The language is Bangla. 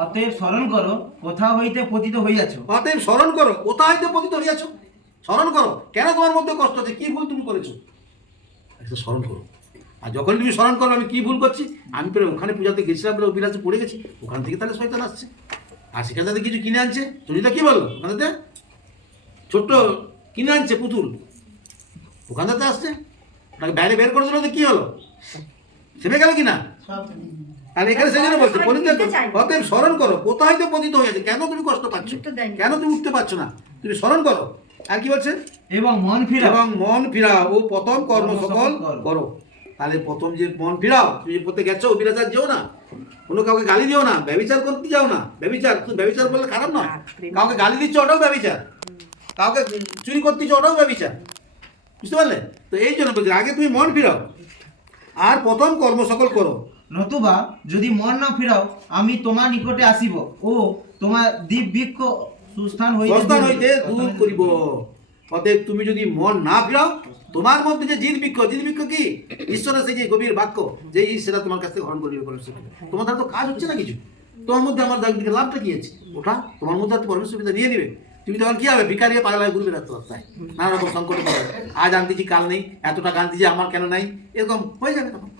অতএব স্মরণ করো কোথা হইতে পতিত হইয়াছ। অতএব স্মরণ করো কোথা হইতে পতিত হইয়াছ। স্মরণ করো কেন তোমার মধ্যে কষ্ট আছে, কি ভুল তুমি করেছো, একটু স্মরণ করো। আর যখন তুমি স্মরণ করো আমি কি ভুল করছি, আমি পরে ওখানে পূজাতে গেছিলাম বলে অভিলাষে পড়ে গেছি, ওখান থেকে তাহলে শয়তান আসছে। আর সেখান থেকে কিছু কিনে আনছে, চরিতা কি বললো, ওখানে ছোট্ট কিনে আনছে পুতুল, ওখান থেকে আসছে, ওটাকে বাইরে বের করে দিল তো কি হলো, সেবে গেল কিনা। আর এখানে সেই জন্য বলছে অতএব স্মরণ করো কোথা হইতে পতিত হয়েছে, কেন তুমি কষ্ট পাচ্ছ, কেন তুমি উঠতে পারছো না, তুমি স্মরণ করো। আর কি বলছে, এবং মন ফিরাও, এবং মন ফিরাও ও প্রথম কর্ম সকল করো। তাহলে প্রথম যে মন ফিরাও, তুমি পড়তে গেছো অভিলাষার যেও না, কোনো কাউকে গালি দিও না, ব্যভিচার করতে যাও না, ব্যভিচার তুমি ব্যভিচার বললে খারাপ নয়, কাউকে গালি দিচ্ছ ওটাও ব্যভিচার, কাউকে চুরি করতেছ ওটাও ব্যভিচার, বুঝতে পারলে। তো এই জন্য বলছি আগে তুমি মন ফিরাও আর প্রথম কর্ম সকল করো। নতুবা যদি মন না ফিরাও আমি তোমার নিকটে আসিব ও তোমার দিব্যিক্ষ সুস্থান হইতে দূর করিব। অতএব তুমি যদি মন না ফিরাও, তোমার মধ্যে যে জিদ বৃক্ষ কি ঈশ্বরের সেই যে গভীর বাক্য যে সেটা তোমার কাছ থেকে হরণ করিবে। তোমার দ্বারা তো কাজ হচ্ছে না কিছু, তোমার মধ্যে আমার দিকে লাভটা কি আছে, ওটা তোমার মধ্যে পরমেশ্বর সুবিধা নিয়ে নিবে। তুমি তখন কি হবে, ভিকারি পাগলা ঘুরবে রাস্তায়, নানা রকম সংকট, আজ আনতেছি কাল নেই, এত টাকা আনতেছি আমার কেন নাই, এরকম হয়ে যাবে তখন।